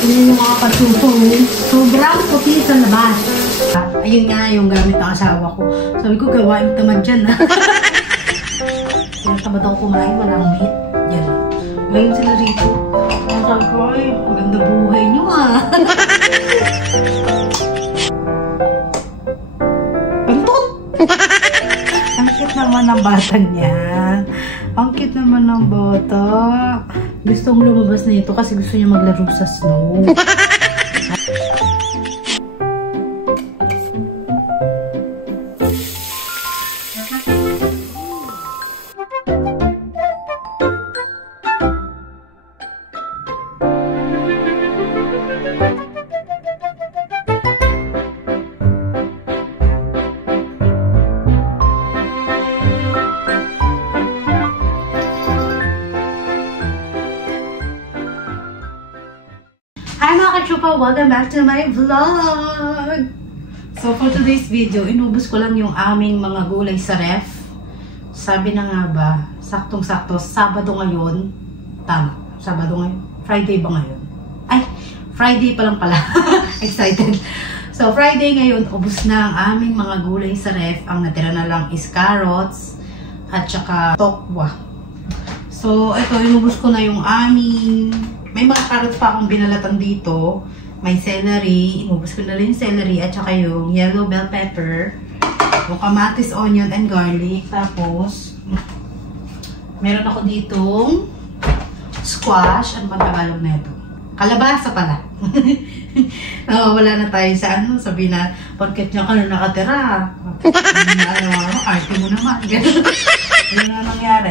Tingnan yung mga kasuso. Sobrang puti sa labas. Ayun nga yung gamit ng asawa ko. Sabi ko, gawain tamad dyan ha. Tinatamad ako kumain, walang meat. Yan. Ngayon sila rito. Sabi ko, ay, maganda buhay nyo ah. Pantot! Ang cute naman ng batang yan. Ang cute naman ng bata. Gustong lumabas na ito kasi gusto niya maglaro sa snow. Hi mga kachupa! Welcome back to my vlog! So for today's video, inubos ko lang yung aming mga gulay sa ref. Sabi na nga ba, saktong-sakto, Sabado ngayon. Tama, Sabado ngayon. Friday ba ngayon? Ay, Friday pa lang pala. Excited. So Friday ngayon, ubos na ang aming mga gulay sa ref. Ang natira na lang is carrots at saka tokwa. So ito, inubos ko na yung aming... May mga carrots pa akong binalatan dito. May celery. Inubos ko na rin yung celery at saka yung yellow bell pepper. Yung kamatis, onion, and garlic. Tapos, meron ako ditong squash. Ano ba Tagalog na ito? Kalabasa pala. Wala na tayo sa ano. Sabi na, porket niya ka na nakatira. Arte mo naman. Yan na nangyari.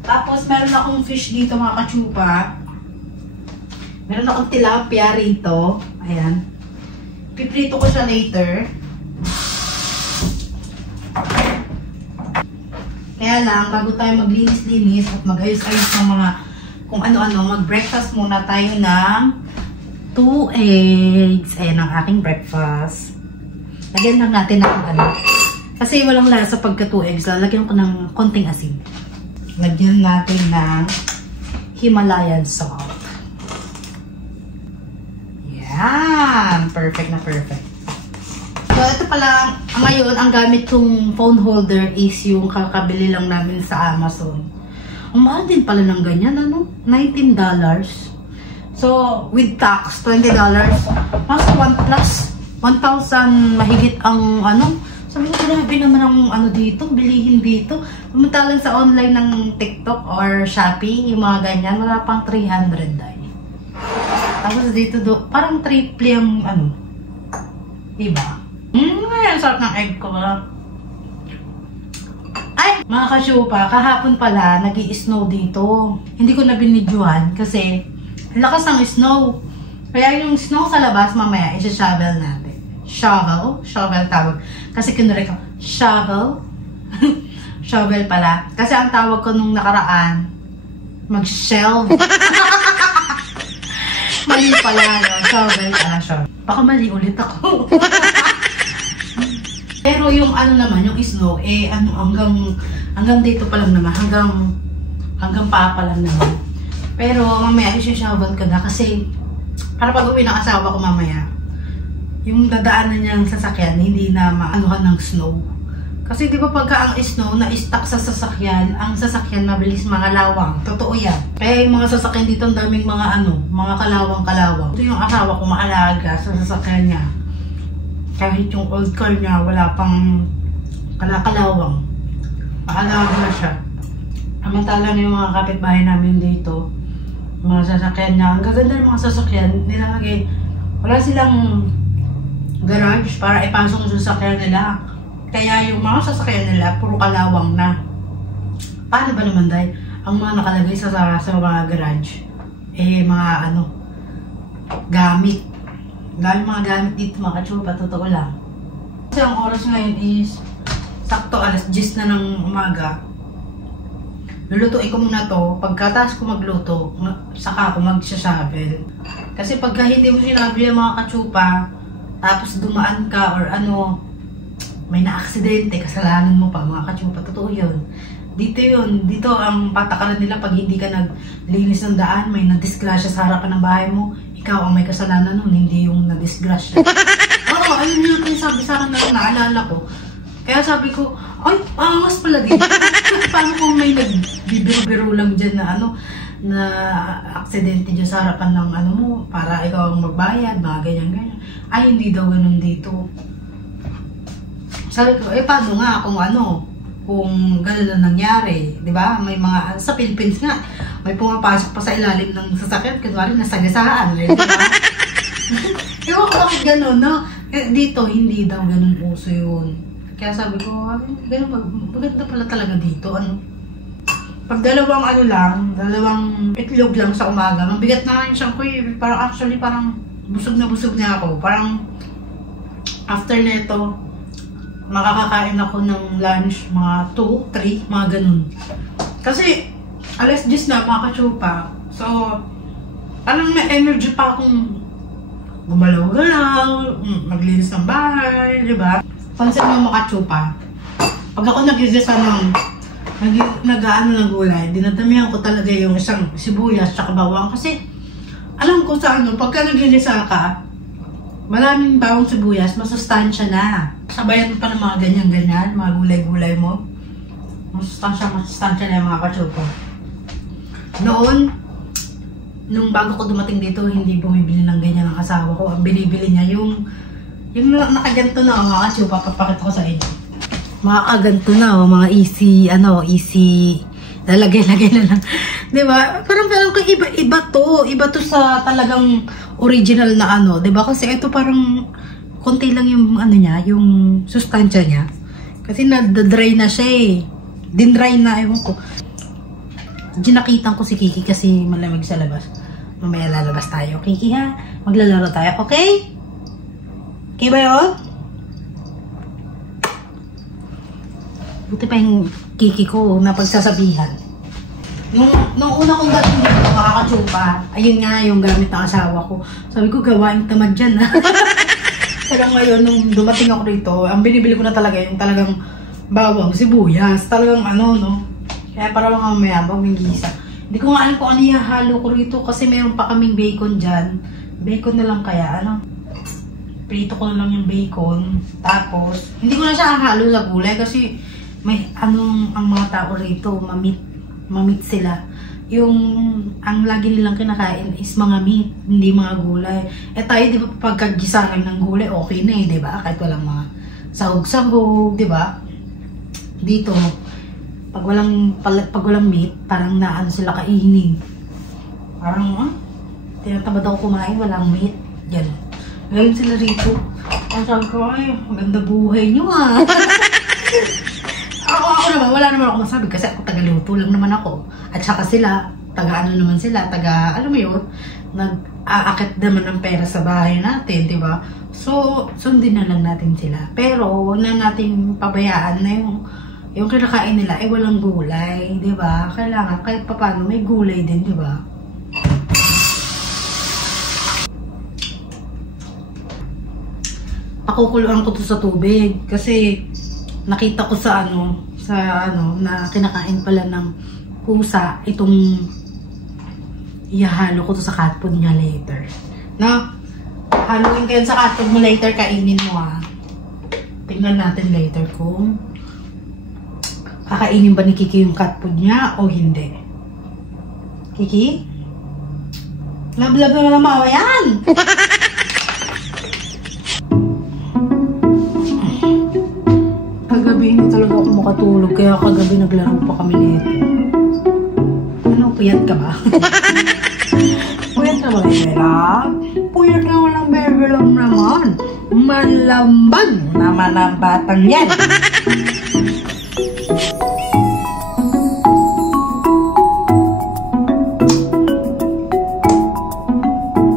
Tapos, meron akong fish dito mga kachupa. Meron akong tilapia rito. Ayan. Piprito ko siya later. Kaya lang, bago tayo maglinis-linis at mag-ayos-ayos ng mga kung ano-ano, mag-breakfast muna tayo ng 2 eggs. Ayan ang aking breakfast. Lagyan lang natin ng ano. Kasi walang lasa pagka 2 eggs. Lalagyan ko ng konting asin. Lagyan natin ng Himalayan salt. Yan! Perfect na perfect. So, ito pala, ngayon, ang gamit kong phone holder is yung kakabili lang namin sa Amazon. Ang mahal din pala ng ganyan, ano? $19. So, with tax, $20. Plus 1,000 mahigit ang ano. Sabi ko, grabe naman ang ano dito, bilihin dito. Pumunta lang sa online ng TikTok or Shopee, yung mga ganyan, wala pang 300 dahil. Tapos dito parang triple yung ano. Diba? Ang sarap ng egg ko. Ay! Mga kasyupa, kahapon pala nag-i-snow dito. Hindi ko na binidyohan kasi lakas ng snow. Kaya yung snow sa labas mamaya, isa-shovel natin. Shovel? Shovel tawag. Kasi kinuri ko, shovel? Shovel pala. Kasi ang tawag ko nung nakaraan, mag-shelve. Mali pala, no? Shovel pala siya. Baka mali ulit ako. Pero yung ano naman, yung snow, eh, ano, hanggang dito pa lang naman. Hanggang paa pa lang naman. Pero mamaya, isi-shovel ko na kasi para pag-uwi ng asawa ko mamaya, yung dadaanan niyang sasakyan, hindi na maanuhan ng snow. Kasi di ba pagka ang snow na-stuck sa sasakyan, ang sasakyan mabilis mga lawang. Totoo yan. Kaya yung mga sasakyan dito, ang daming mga ano, mga kalawang-kalawang. Ito yung asawa ko maalaga sa sasakyan niya. Kahit yung old car niya, wala pang kalakalawang. Maalaga na siya. Amantala na yung mga kapitbahay namin dito, mga sasakyan niya. Ang gaganda ng mga sasakyan, nilalagay. Wala silang garage para ipasok yung sasakyan nila. Kaya yung mga sasakyan nila, puro kalawang na. Paano ba naman dahil ang mga nakalagay sa mga garage, eh mga ano, gamit. Mga gamit dito mga kachupa, totoo lang. Kasi ang oras ngayon is, sakto 10:00 na ng umaga. Lulutuin ko muna to. Pagkatapos ko magluto, saka ako magsasabel. Kasi pagka hindi mo sinabi yung mga kachupa, tapos dumaan ka or ano, may na-aksidente, kasalanan mo pa mga kachupa, totoo yun. Dito ang patakaran nila pag hindi ka naglinis ng daan, may na-disgrasya sa harapan ng bahay mo, ikaw ang may kasalanan nun, hindi yung na-disgrasya. Oo, ayun yung sabi sa akin na naalala ko. Kaya sabi ko, ay, angas pala din. Paano kung may nagbibiro-biro lang dyan na na aksidente dyan sa harapan ng mo, para ikaw ang magbayad, mga ganyan-ganyan. Ay, hindi daw ganun dito. Sabi ko, paano nga kung gano'n na nangyari, di ba? May mga, sa Philippines nga, may pumapasok pa sa ilalim ng sasakyan, kunwari nasagasaan, di ba? Ewan ko bakit gano'n, no? Dito, hindi daw gano'n uso yun. Kaya sabi ko, maganda pala talaga dito, Pag dalawang itlog lang sa umaga, mabigat na rin siyang ko parang actually, parang busog na ako. Parang, after neto, makakakain ako ng lunch, mga 2, 3, mga ganun. Kasi, alas 10 na, mga kachupa. So, parang may energy pa akong gumalaw-galaw, maglinis ng bahay, di ba? Pansin mo mga kachupa, pag ako nag-igisa nag-aano ng gulay, dinadamihan ko talaga yung isang sibuyas at bawang. Kasi, alam ko sa pagka nag-igisa ka, maraming bawang sibuyas, masustansya na. Sabayan mo pa ng mga ganyan-ganyan, mga gulay-gulay mo. Masustansya na yung mga kachupa. Noon, nung bago ko dumating dito, hindi bumibili ng ganyan ang asawa ko. Ang binibili niya yung nakaganto na mga kachupa, papakita ko sa inyo. Mga kaganto na, mga easy, lalagay-lagay na lang. Diba? Parang iba to sa talagang original na diba? Kasi ito parang konti lang yung niya, yung sustansya niya. Kasi na-dry na siya eh. Din-dry na, ewan ko. Ginakitan ko si Kiki kasi malamig sa labas. Mamaya lalabas tayo. Kiki ha? Maglalaro tayo, okay? Okay ba yun? Buti pa yung Kiki ko na pagsasabihan. Nung una kong galing dito, makakachupa, ayun nga yung gamit ng asawa ko. Sabi ko, gawain tamad dyan ha. Pero ngayon, nung dumating ako dito, ang binibili ko na talaga yung talagang bawang, sibuyas, talagang Kaya para lang mamaya, mamingisa. Hindi ko nga alam kung ano ihahalo ko rito kasi mayroon pa kaming bacon dyan. Bacon na lang kaya, Prito ko na lang yung bacon. Tapos, hindi ko na siya hahalo sa gulay kasi may ang mga tao rito, mamit sila. Ang lagi nilang kinakain is mga meat, hindi mga gulay. Tayo, di ba, pagkagisahan ng gulay, okay na di ba? Kahit walang mga sahog-sahog, di ba? Dito, pag walang meat, parang sila kainin. Parang, tinatamad ako kumain, walang meat. Yan. Ngayon sila rito. Ang sabi ko, ay, maganda buhay nyo Ako naman, wala naman ako masabi kasi ako taga-luto lang naman ako. At saka sila, naman sila, alam mo yun, nag-aakit naman ng pera sa bahay natin, di ba? So, sundin na lang natin sila. Pero, huwag na natin pabayaan na yung kinakain nila, walang gulay, di ba? Kailangan, kahit paano, may gulay din, di ba? Pakukuluan ko to sa tubig kasi nakita ko sa na kinakain pala ng pusa itong ihahalo ko to sa cat food niya later. Haluin kayo sa cat food mo later, kainin mo Tingnan natin later kung kakainin ba ni Kiki yung cat food niya o hindi. Kiki? Love-love na naman yan! Kagabi hindi talaga ako makatulog kaya kagabi naglaro pa kami nito. Puyat ka ba? Puyat ka ba, Bella? Puyat ka walang bebe lang naman. Malamban naman ang batang yan.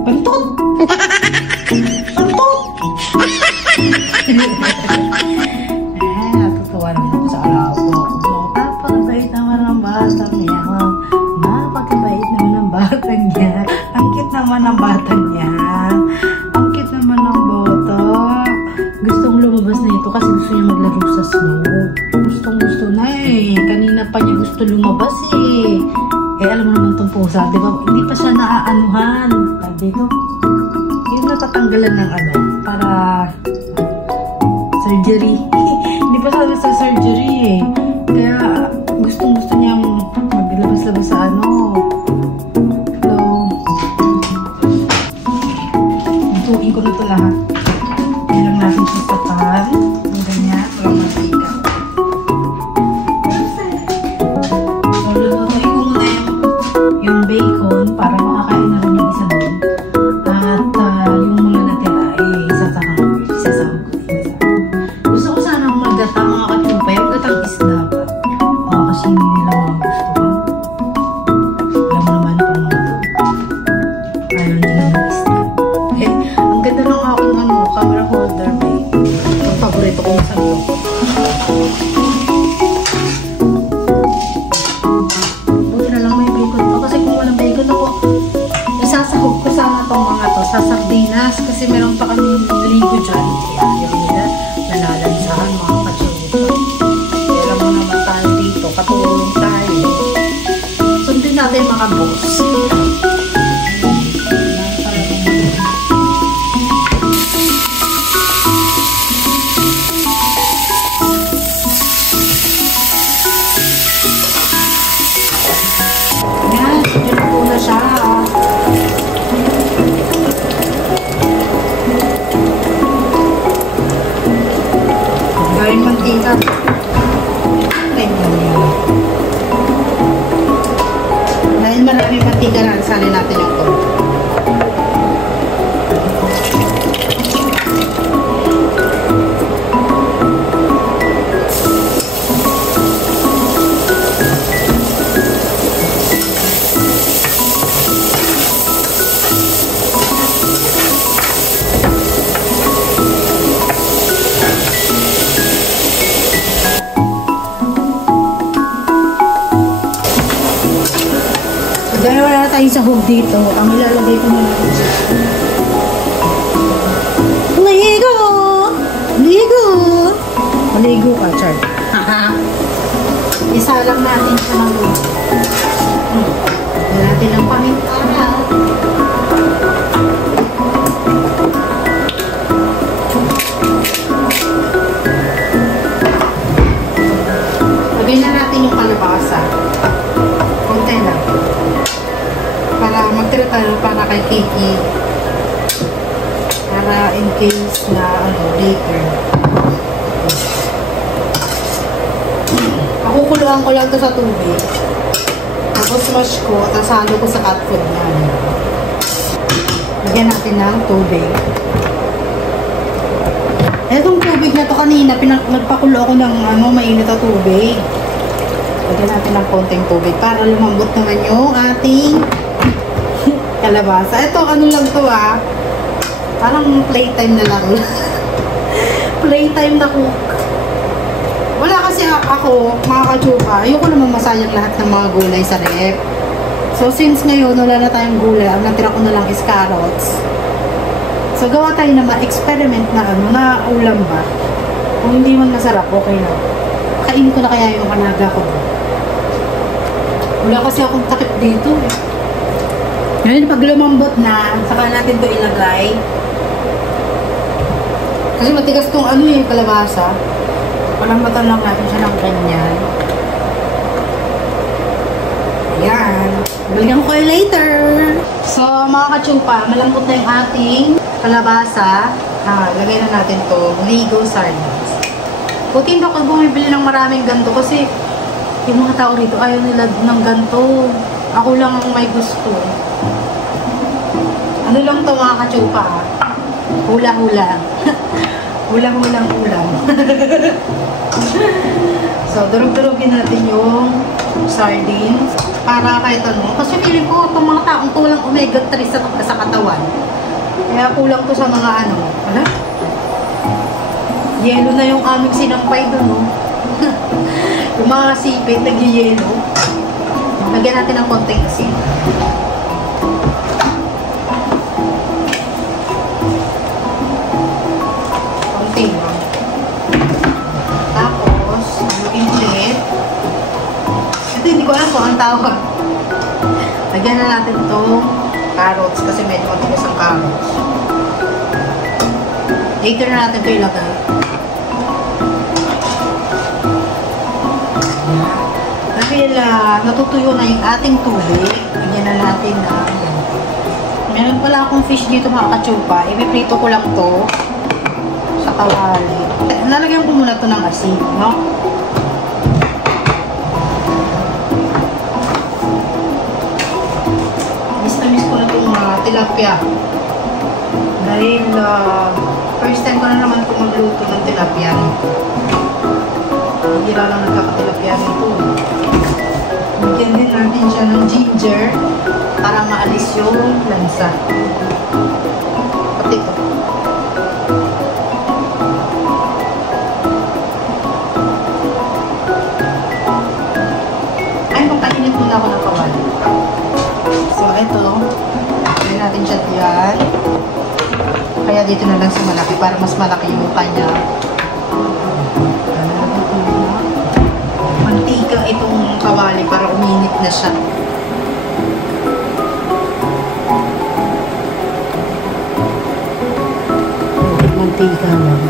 Bantot! Bantot! Natutuwa naman ako sa alaw ko. Napakabait naman ang batang yan. Napakabait naman ang batang yan. Ang cute naman ang batang yan. Ang cute naman ang bata. Gustong lumabas na ito kasi gusto niya maglaro sa snow. Gustong-gusto na Kanina pa niya gusto lumabas alam mo naman itong pusa, di ba? Hindi pa siya naaanuhan. Dito. natatanggalan ng ano, para surgery. Hindi pa sa surgery eh. Kaya gustong-gusto niyang maglabas-labas sa ano. So, ituin ko na ito lahat. Ilang natin siya sa pan. Ang ganyan, walang mantika. So, lulutuin ko muna yung bacon para makakain na rin yung isa doon. At yung mga natira ay isasahog ko din. Gusto ko sana magdata mga kachupa, yung gatang isda ba? Kasi hindi nila mga gusto. Alam mo naman pang mga ayaw nila ng isda. Eh, ang ganda ng aking ano, camera holder ba? Yung paborito kong sandok. Buti na lang may bacon pa kasi kung walang bacon ako, isasahog ko sana itong mga to sa sardinas kasi meron pa kami ligo dyan. Ayaw nila nalalansahan mga kachupa. Alam mo naman tayo dito, katulong tayo. Sundin natin mga boss. Yan, sundin ko na siya. Gawin mantika. Dahil maraming mantika na, salin natin yung to. Dahil wala na tayong sahog dito, ang ilalagay ko muna dito. Ligo! Ligo! Maligo ka, Char. Isa lang natin siya ng ligo. Natin ang paminta. Lagyan na natin yung kalabasa. Konti lang. Para magtira tayo para kay Kiki. Para in case na ano, later. Kukuluan ko lang ito sa tubig. Tapos wash ko at asalo ko sa cat food niya. Lagyan natin ng tubig. Itong tubig na to kanina, nagpakulo ako ng ano, mainit na tubig. Lagyan natin ng konting tubig para lumambot naman yung ating kalabasa. Ito, ano lang to ah. Parang playtime na lang. Playtime na cook. Wala kasi ako, mga kachupa, ayoko naman masayang lahat ng mga gulay sa rep. So, since ngayon, wala na tayong gulay, ang natira ko na lang is carrots. So, gawa tayo na ma-experiment na ano, na ulam ba. Kung hindi man masarap, okay na. Kainin ko na kaya yung kanaga ko. Wala kasi akong takip dito. Ngayon, pag lumambot na, saka natin ito ilagay. Kasi matigas tong ano yung kalabasa. Palambatan lang natin siya ng ganyan. Ayan. Balikan ko kayo later. So, mga kachupa, malambot na yung ating kalabasa. Lagay na natin to ligo sardines. Puti hindi ako bumibili ng maraming ganto kasi yung mga tao rito ayaw nila ng ganto. Ako lang ang may gusto. Ano lang to mga kachupa? Hula-hula. Hula-hulang ulam. So, durug-durugin natin yung sardines para kahit ano. Kasi feeling ko itong mga taong kulang omega-3 sa katawan. Kaya kulang to sa mga ano. Ano? Yelo na yung aming sinampay doon, no? Yung mga sipit, nag-yelo. Lagyan natin ng konting asin. Konting lang. Tapos, lagyan ulit. Ito, hindi ko alam kung ang tawag. Lagyan na natin itong carrots kasi medyo matigas ang carrots. Later na natin ito ilagay. Dahil natutuyo na yung ating tubig, bigyan na natin na meron pala akong fish dito mga katsupa. Ipiprito ko lang to sa kawali. Lalagyan ko muna to ng asin, no? Miss ko na itong tilapia. Dahil first time ko na naman itong magluto ng tilapia. Hindi lang nagkakatilapia nito. Bigyan din natin siya ng ginger para maalis yung lansa. Pati ito. Ay, magkainit muna ako ng kawali. So, ito. Gawin natin siya diyan. Kaya dito na lang sa malaki para mas malaki yung kanya. Mantika itong kawali para uminit na siya. Mantika lang.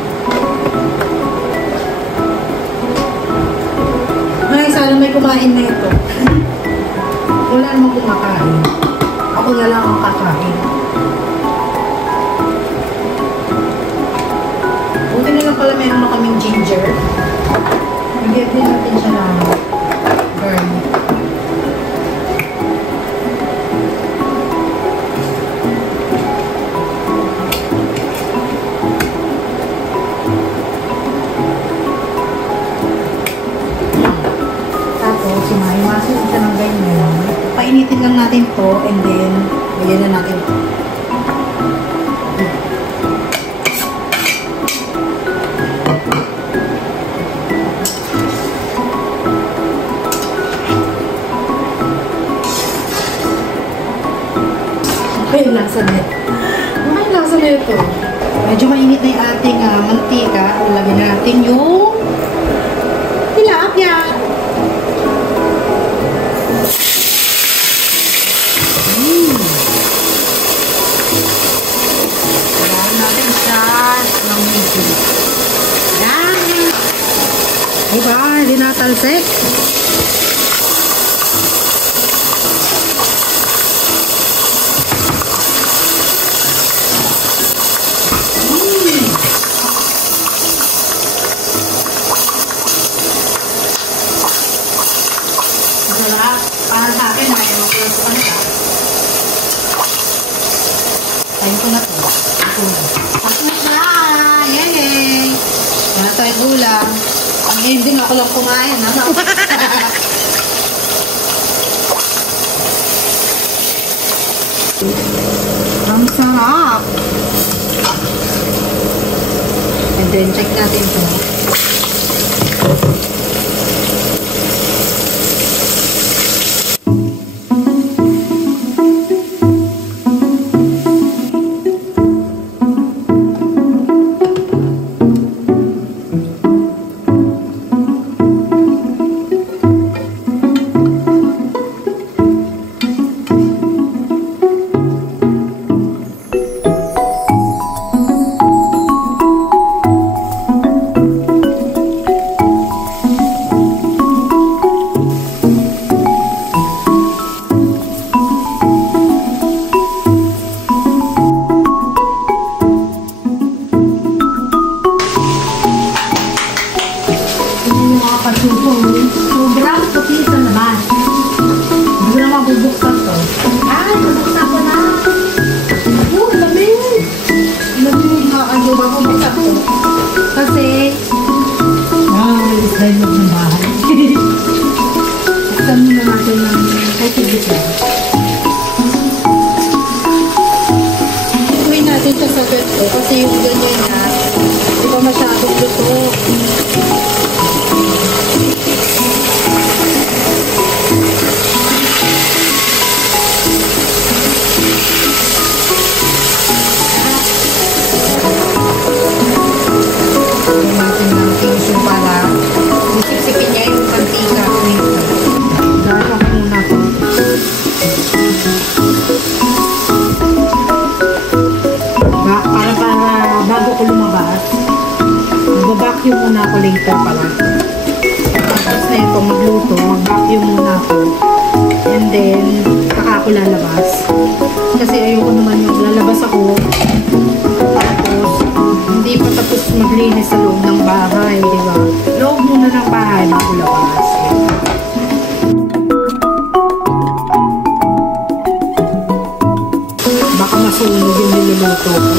Ay, sana may kumain na ito. Wala namang kumakain. Ako na lang ang kakain. Buti na lang pala meron na kaming ginger. Bigyan din natin siya ng garlic. Tapos, himahimasin siya ng ganyan. Painitin lang natin to and then, bigyan na natin to. Ay, lasa na ito. Ay, lasa na ito. Medyo mainit na yung ating mantika. Ilagyan natin yung tilapia. Ilagyan natin siya ng medyo. Yan. Diba? Hindi natalsik. Para sa akin, may makulang ko kanila. Tayo ko na to. Tapos na siya! Yay! Wala tayong ulam. Ang hindi ako lang kumain. Ang sarap! And then, check natin ito. Sobrang puti sa naman. Hindi ko na mabubuksan to. Ay, mabuksan ko na. Oh, lamig. Lamig mga kanyo. Mabubuksan ko. Kasi, may slide loob ng bahay. Buksan muna natin ng kahit higit lang. Ituin natin sa sagot ko. Kasi yung ganyan na, di ba masyadong luto. Sisikin niya yung mantika. Gano'n ako muna ko. Para bago ko lumabas. Mag-vacuum muna ako later pala. Tapos na ito, magluto. Mag-vacuum muna ako. And then, saka ako lalabas. Kasi ayoko naman yung lalabas ako. Tapos, hindi pa tapos maglinis sa loob ng bahay, di ba? Loob muna ng bahay bago labas. Baka masunog yung niluluto ko.